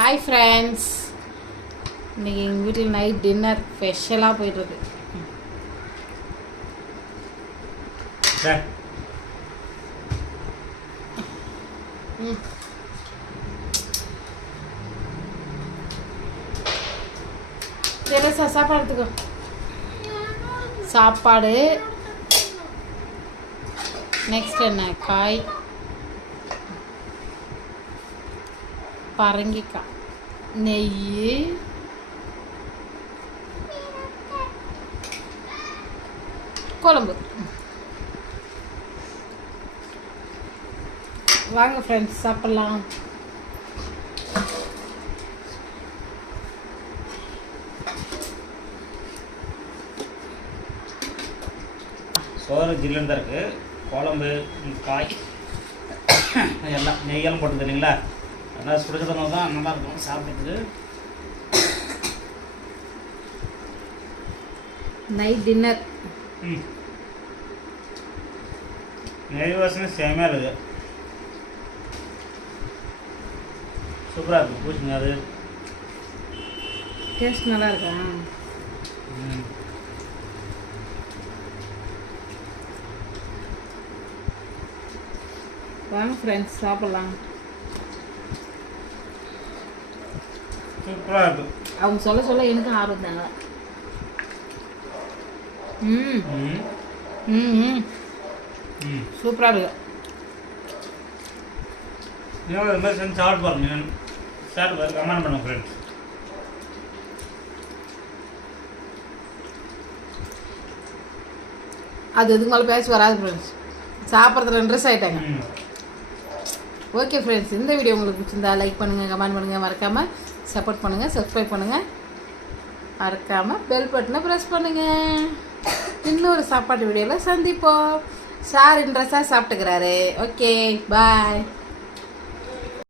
Hi friends இன்னைக்கு எங்கள் வீட்டில் நைட் டின்னர் ஸ்பெஷலாக போயிட்டுருக்கு. தெரசா சாப்பாடு எடுத்துக்கோ. சாப்பாடு. நெக்ஸ்ட் என்ன? காய். பரங்கிக்காய் நெய் குழம்பு வாங்க ஃப்ரெண்ட்ஸ் சாப்பிட்லாம் சோறு ஜில்லுன்னு தான் இருக்குது குழம்பு காய் எல்லாம் நெய்யெல்லாம் போட்டு இல்லைங்களா அதெல்லாம் சுடுக்கிறதுனால தான் நல்லா இருக்கும் சாப்பிட்றதுக்கு நைட் டின்னர் ம். நெய் வாசனை செமையாக இருக்குது. சூப்பராக இருக்குது பூச்சிங்க அது டேஸ்ட் நல்லா இருக்கா? ம். வாங்க ஃப்ரெண்ட்ஸ் சாப்பிட்லாம். சூப்பராக இருக்குது அவங்க சொல்ல சொல்ல எனக்கும் ஆர்வம் தாங்க. ம். ம் ம். சூப்பராக இருக்கு. நீங்கள் இது மாதிரி செஞ்சு சாப்பிட்டு பாருங்க. சாப்பிட்டு பாருங்க. கமெண்ட் பண்ணுங்க ஃப்ரெண்ட்ஸ் அது இதுக்கு மேலே பேச வராது ஃப்ரெண்ட்ஸ் சாப்பிட்றதுல இன்ட்ரெஸ்ட் ஆகிட்டாங்க ஓகே ஃப்ரெண்ட்ஸ் இந்த வீடியோ உங்களுக்கு பிடிச்சிருந்தா லைக் பண்ணுங்கள் கமெண்ட் பண்ணுங்கள் மறக்காமல் சப்போர்ட் பண்ணுங்கள் சப்ஸ்கிரைப் பண்ணுங்கள் மறக்காமல் பெல் பட்டனை ப்ரெஸ் பண்ணுங்கள் இன்னொரு சாப்பாட்டு வீடியோவில் சந்திப்போம். சார் இன்ட்ரெஸ்டாக சாப்பிட்டுக்கிறாரு. Okay bye